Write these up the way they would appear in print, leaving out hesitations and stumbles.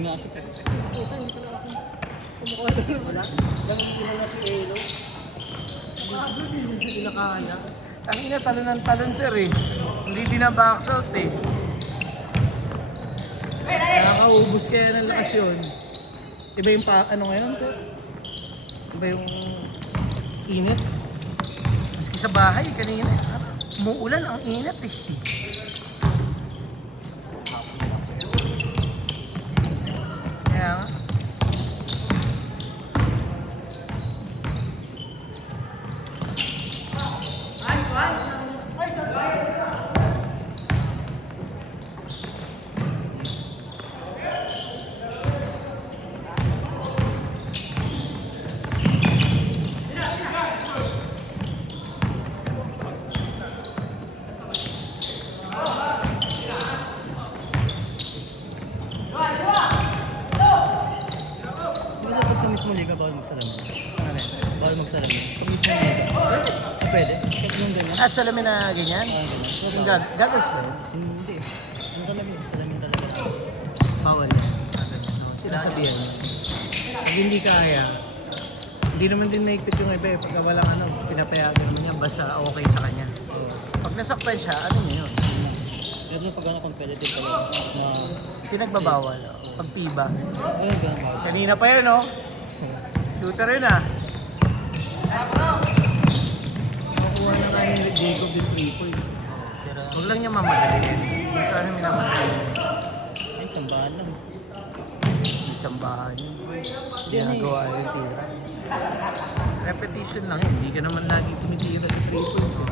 Wala. Ganun kilala si Elo. Hindi sila kaya. Ang ina, talon ng talon sir eh. Hindi binabox out eh. Nakakaubos kaya ng lakas yun. Iba yung ano ngayon sir? Iba yung init. Maski sa bahay kanina. Umuulan ang init eh. Kaya nga. Sa mismo liga, bawal magsalamin. Ano yan? Bawal magsalamin. Pag mismo liga. Pwede. Kahit yung ganyan. Salamin na ganyan? Ganyan. Yung goggles ba yun? Hindi. Ang salamin. Salamin talaga. Bawal yan. Sinasabihan. Pag hindi kaya, hindi naman din naikpit yung iba eh. Pagka walang ano, pinapayagan naman niya basta okay sa kanya. Pag nasaktan siya, ano niya yun? Pero pag ano competitive talaga. Pinagbabawal. Pag piba. Ayun, ganun. Kanina pa yun, oh. Shooter yun, ah. Nakuha na nga ni Jacob yung 3 points. Pero huwag lang niya mamadali. Kung saan namin namadali. Ay, tambahan lang. May tsambahan yun. Ginagawa yung tira. Repetition lang yun. Hindi ka naman lagi tumitira sa 3 points, eh.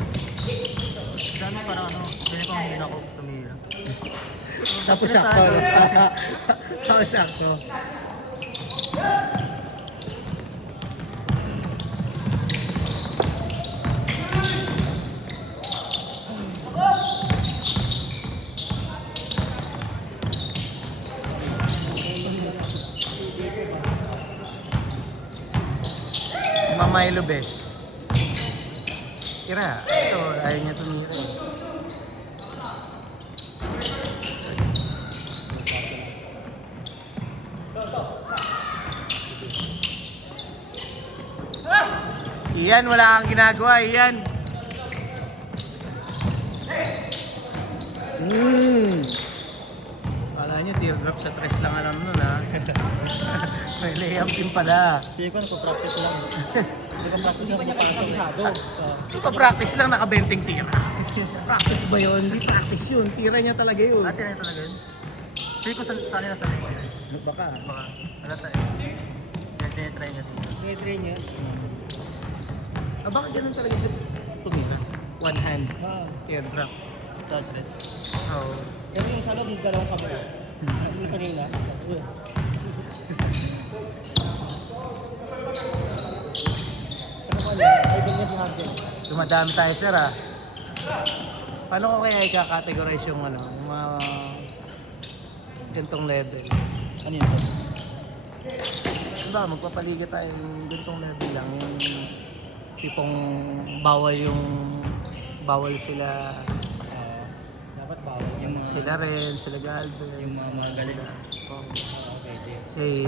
Dami parang ano, ganyan ko ang hina ko tumira. Tapos sakto. Tapos sakto. Milo Bes. Tira. Ito, ayaw niya tumira. Iyan, wala kang ginagawa, Iyan. Kala nyo, teardrop sa tres lang alam nun, ha? May layup din pala. Hindi ko nagpa-practice lang. Hindi ko practice lang mapasok. Pa-practice lang, naka-benting tira. Practice ba yun? Hindi practice yun. Tira niya talaga yun. Tira niya talaga yun? Hindi ko saan nila sabi ko yun. Baka. Wala tayo. Tinitry niya dito. Tinitry niya? Baka ganun talaga siya tumira. One hand. Teardrop. Sa dress. Oo. Pero yung sa loob, yung dalawang kamera. Hindi kanina. Ay, ganyan si Hagel. Dumadami tayo, sir, ah. Paano ko kaya i-categorize yung ano, yung mga gantong level? Ano yun, sir? Diba, magpapaliga tayo yung gantong level lang. Yung tipong bawal sila, Dapat bawal yung mga... sila rin, sila Galvin, Yung mga galing. Okay,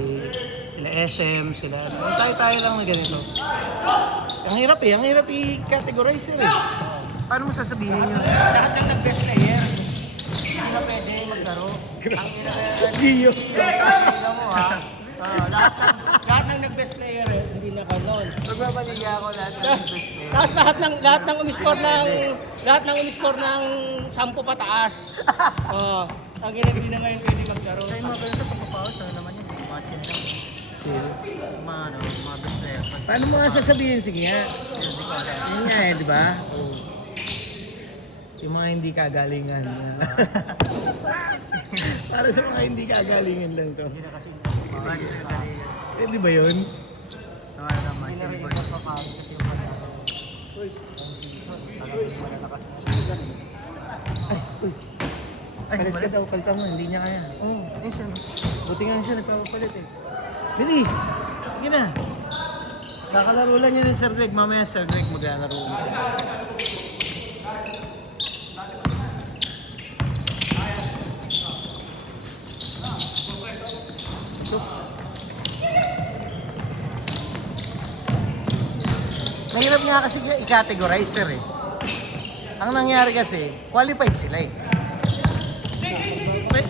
sila SM, sila... Tayo lang na ganito. Ang hirap i-categorize eh. Paano mo sasabihin yun? lahat ng nag-best player, hindi na pwede maglaro. Ang Gio. ina mo ha. Lahat ng nag-best player, hindi na kanon. Magbabaliga ako lahat ng best player. Tapos lahat ng umiscore ng 10 pataas. Ang hindi na ngayon pwede maglaro. Kaya mga ganun sa pagpapawas, ano naman yun? Watching lang. Sino? Mga best player. Paano mo nga sasabihin? Sige nga. Yun nga eh, di ba? Yung mga hindi kagalingan. Para sa mga hindi kagalingan lang to. Hindi na kasi galing. Eh, di ba yun? Sa mga naman, hindi na rin magpapawis kasi yung pagkakaroon. Talagang malalakas na. Ay, palit ka daw, palitan mo, hindi niya kaya. Oo, siya. Buti nga siya, nagpapalit eh. Bilis! Sige na. Kakalaro lang yan ng Sir Greg, mamaya Sir Greg maglalaro. tusok. Mahirap nga kasi i-categorize, sir eh. Ang nangyari kasi, qualified sila eh.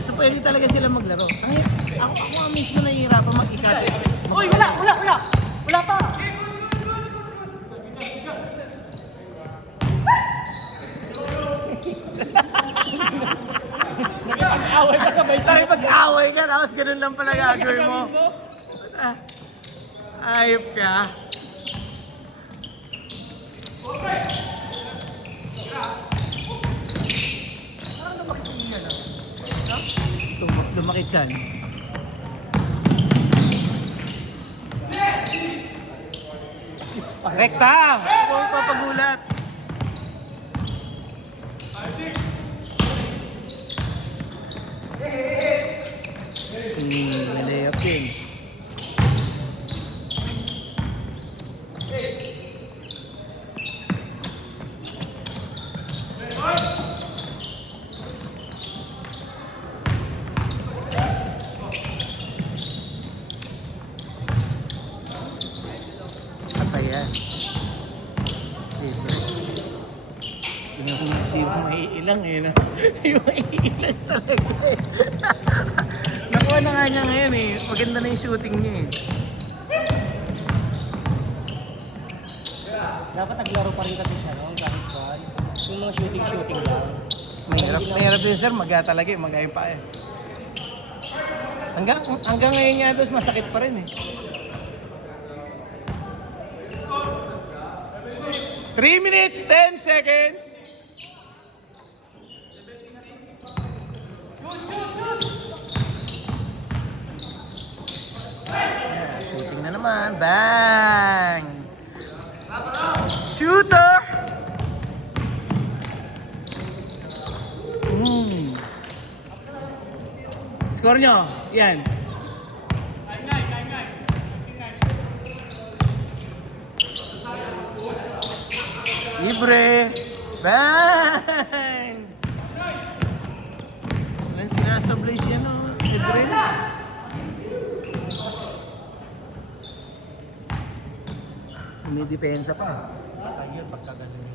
So pwede talaga sila maglaro. Ako nga mismo nahihirapan mag-i-categorize. Uy, wala! Wala pa! Nagpag-away ka sabay Sabi pag-away ka, tapos ganun lang pala gagawin mo. Ayop ka. Parang lumaki sa inyo, no? Lumaki dyan. Rekta! Huwag papagulat. Nalayap din. Patay yan. Siyempre. Di mo maiilang eh. No? Di mo maiilang talaga eh. Nakuha na nga niya ngayon eh. Maganda na yung shooting niya eh. Dapat naglaro pa rin kasi siya, no? Kahit ba? Yung mga shooting lang. Mahirap din sir, talaga eh. Mag-ayun pa eh. Hanggang ngayon nga dos, masakit pa rin eh. 3 minutes, 10 seconds. Shooting na naman. Bang! Shooter! Score nyo. Yan. Libre! Bang! Walang sinasablay siya, no? Libre. May depensa pa. Ayun, pagkagaling.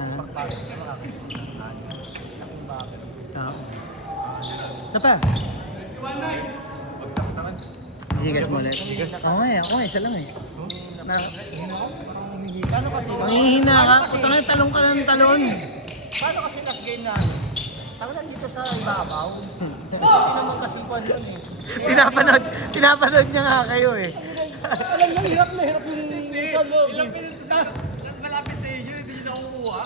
Ano? Pagpasok na makakasok. Tao. Isa pa. Higas mo ulit. Ako nga, isa lang eh. Paano kasi? Panghihina ka. Talong ka ng talon. Paano kasi last game na? Tawag dito sa ibabaw. Hindi naman kasi pa yun eh. Pinapanood niya nga kayo eh. Alam mo, hirap yung sa loob. Malapit sa inyo, hindi nyo nakukuha.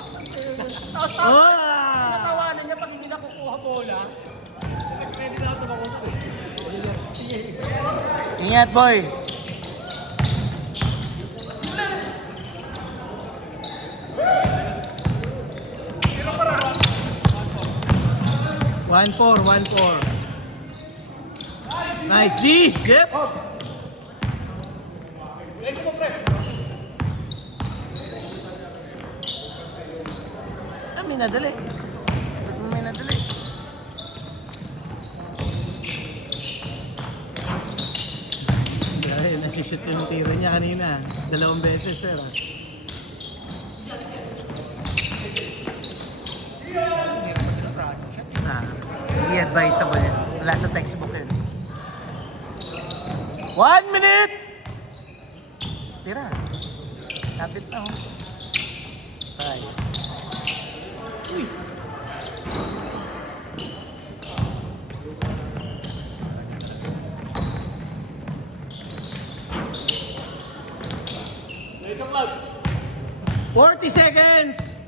Tapos Oh! natawanan niya pag hindi nakukuha bola. Pwede na ako tumakunta eh. Ingat boy. One four. Nice D. Yep. May nadali. May nadali. Dahil nasishoot yung tira niya kanina. 2 beses sir. Hindi advisable yan. Wala sa textbook yun. 1 minute! Tira. Kapit na oh. Tayo. Uy! Wait, 40 seconds!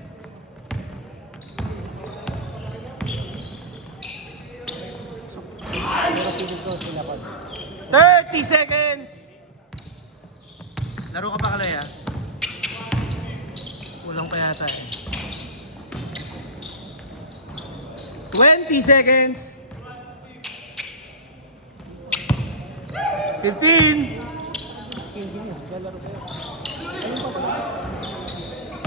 Sinapag. 30 seconds! Laro ka pa Kalaya? Kulang pa yata eh. 20 seconds! 15!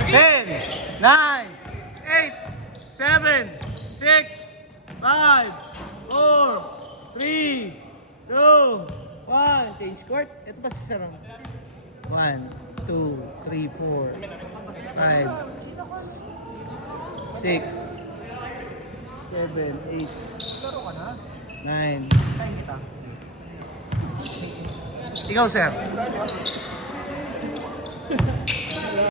10, 9, 8, 7, 6, 5, 4, 3, 2, change court. Ito pa si Sir. 1, 2, 3, 4, 5, 6, 7, 8, Laro ka na. 9. Time kita. Ikaw, sir.